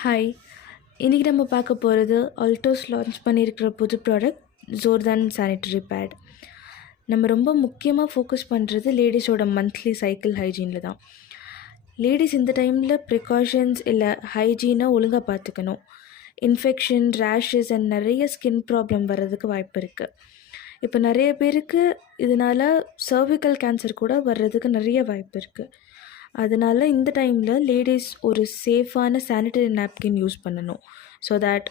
Hi, இன்றைக்கி நம்ம பார்க்க போகிறது ஆல்டோஸ் லான்ச் பண்ணியிருக்கிற புது ப்ராடக்ட் ஜோர்தான் சானிட்டரி பேட். நம்ம ரொம்ப முக்கியமாக ஃபோக்கஸ் பண்ணுறது லேடிஸோட மந்த்லி சைக்கிள் ஹைஜீனில் தான். லேடிஸ் இந்த டைமில் ப்ரிகாஷன்ஸ் இல்லை ஹைஜீனை ஒழுங்காக பார்த்துக்கணும். இன்ஃபெக்ஷன், ரேஷஸ் அண்ட் நிறைய ஸ்கின் ப்ராப்ளம் வர்றதுக்கு வாய்ப்பு இருக்குது. இப்போ நிறைய பேருக்கு இதனால் சர்விக்கல் கேன்சர் கூட வர்றதுக்கு நிறைய வாய்ப்பு இருக்குது. அதனால் இந்த டைமில் லேடிஸ் ஒரு சேஃபான சானிட்டரி நாப்கின் யூஸ் பண்ணணும். So that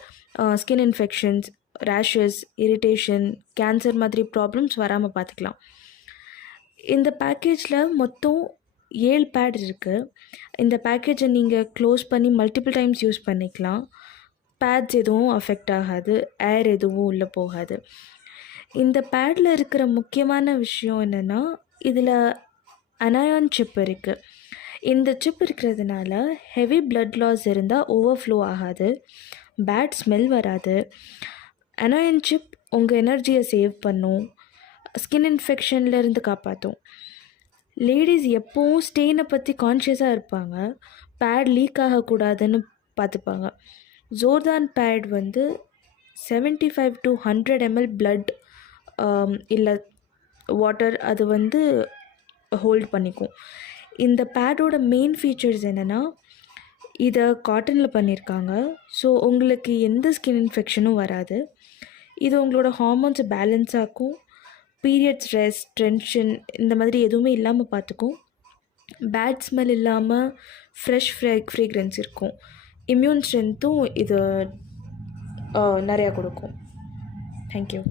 skin infections, rashes, irritation, cancer மாதிரி ப்ராப்ளம்ஸ் வராமல் பார்த்துக்கலாம். இந்த பேக்கேஜில் மொத்தம் 7 பேட் இருக்குது. இந்த பேக்கேஜை நீங்கள் க்ளோஸ் பண்ணி மல்டிபிள் டைம்ஸ் யூஸ் பண்ணிக்கலாம். பேட்ஸ் எதுவும் அஃபெக்ட் ஆகாது, ஏர் எதுவும் உள்ளே போகாது. இந்த பேடில் இருக்கிற முக்கியமான விஷயம் என்னென்னா, இதில் அனாயான் சிப் இருக்குது. இந்த சிப் இருக்கிறதுனால ஹெவி பிளட் லாஸ் இருந்தால் ஓவர்ஃப்ளோ ஆகாது, பேட் ஸ்மெல் வராது. அனாயான் சிப் உங்கள் எனர்ஜியை சேவ் பண்ணும், ஸ்கின் இன்ஃபெக்ஷன்லேருந்து காப்பாற்றும். லேடிஸ் எப்போவும் ஸ்டெயினை பற்றி கான்ஷியஸாக இருப்பாங்க, பேட் லீக் ஆகக்கூடாதுன்னு பார்த்துப்பாங்க. ஜோர்தான் பேட் 75 to 100 ml பிளட் இல்லை வாட்டர் அது ஹோல்ட் பண்ணிக்கும். இந்த பேடோட மெயின் ஃபீச்சர்ஸ் என்னென்னா, இதை காட்டனில் பண்ணியிருக்காங்க. ஸோ உங்களுக்கு எந்த ஸ்கின் இன்ஃபெக்ஷனும் வராது. இது உங்களோட ஹார்மோன்ஸை பேலன்ஸ் ஆக்கும், பீரியட் ஸ்ட்ரெஸ், டென்ஷன் இந்த மாதிரி எதுவுமே இல்லாமல் பார்த்துக்கும். பேட் ஸ்மெல் இல்லாமல் ஃப்ரெஷ் ஃப்ரேக்ரன்ஸ் இருக்கும். இம்யூன் ஸ்ட்ரென்த்தும் இது நிறையா கொடுக்கும். தேங்க்யூ.